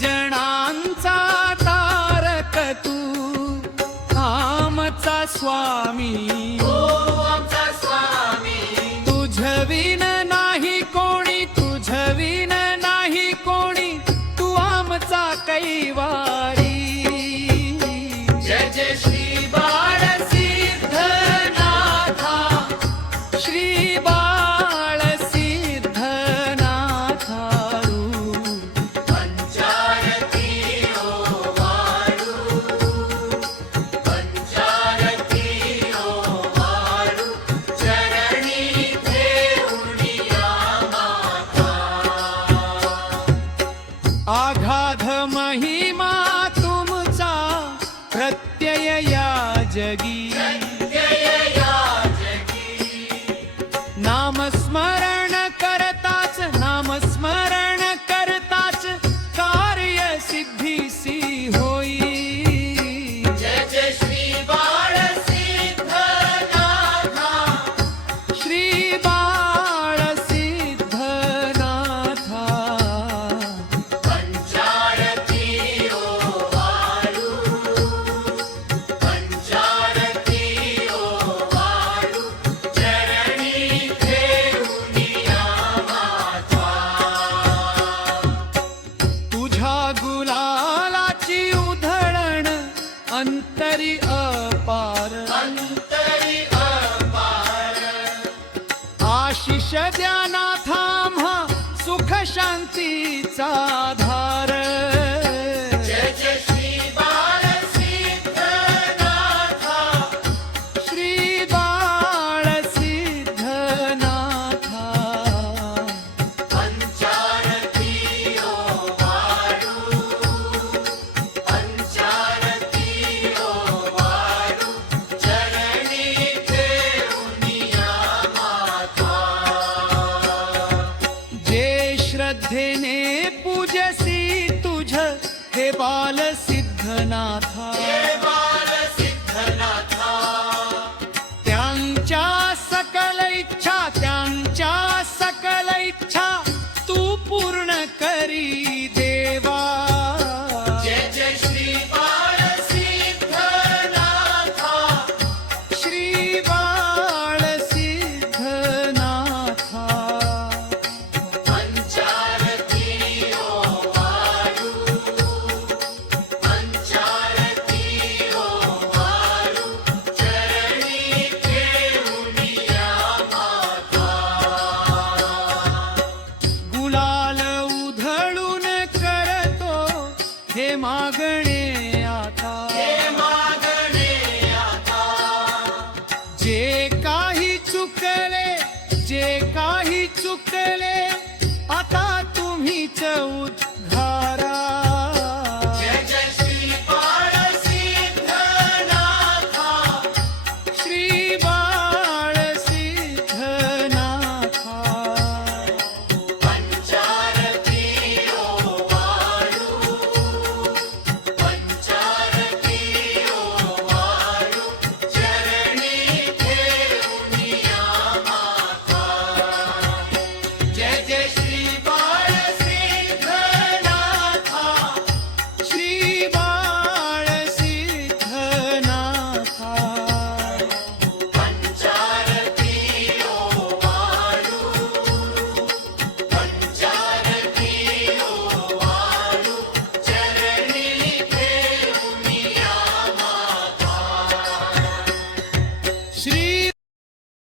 जणांचा तारक तू आमचा स्वामी तुझविन नाही कोणी तुझविन नाही कोणी तू आमचा कैवारी जय जय श्री बाळ सिद्धनाथा श्री बाळ सिद्धनाथा पंचारती ओ वाळू पंचारती ओ वाळू चरणी ठेवूनिया माता आघाध महिमा तुमचा प्रत्यय या जगी नामस्मरण करताच नामस्मरण करताच कार्य सिद्धीसी होई जय जय श्री बाळ सिद्धनाथा श्री बाळ सिद्धनाथा पंचारती ओ वाळू पंचारती ओ वाळू चरणी ठेवूनिया माता तुझ्या गुलालाची उधळण अंतरी अपार अंतरी अपार आशिष द्याना थांबा सुख शांतीचा धार जय जय श्री बाळ सिद्धनाथा श्री बाळ सिद्धनाथा पंचारती ओ वाळू पंचारती ओ वाळू चरणी ठेवूनिया माता जे श्रद्धेने पूजसी तुझ हे बाल सिद्धनाथा हे बाळ सिद्धनाथा त्यांच्या सकल इच्छा तू पूर्ण करी देवा जय जय श्री बाळ सिद्धनाथा श्री बाळ सिद्धनाथा पंचारती ओ वाळू पंचारती ओ वाळू चरणी ठेवूनिया माता गुलाल उधळून करतो हे मागणे आता हे मागणे आता जे काही चुकले आता तुम्हीच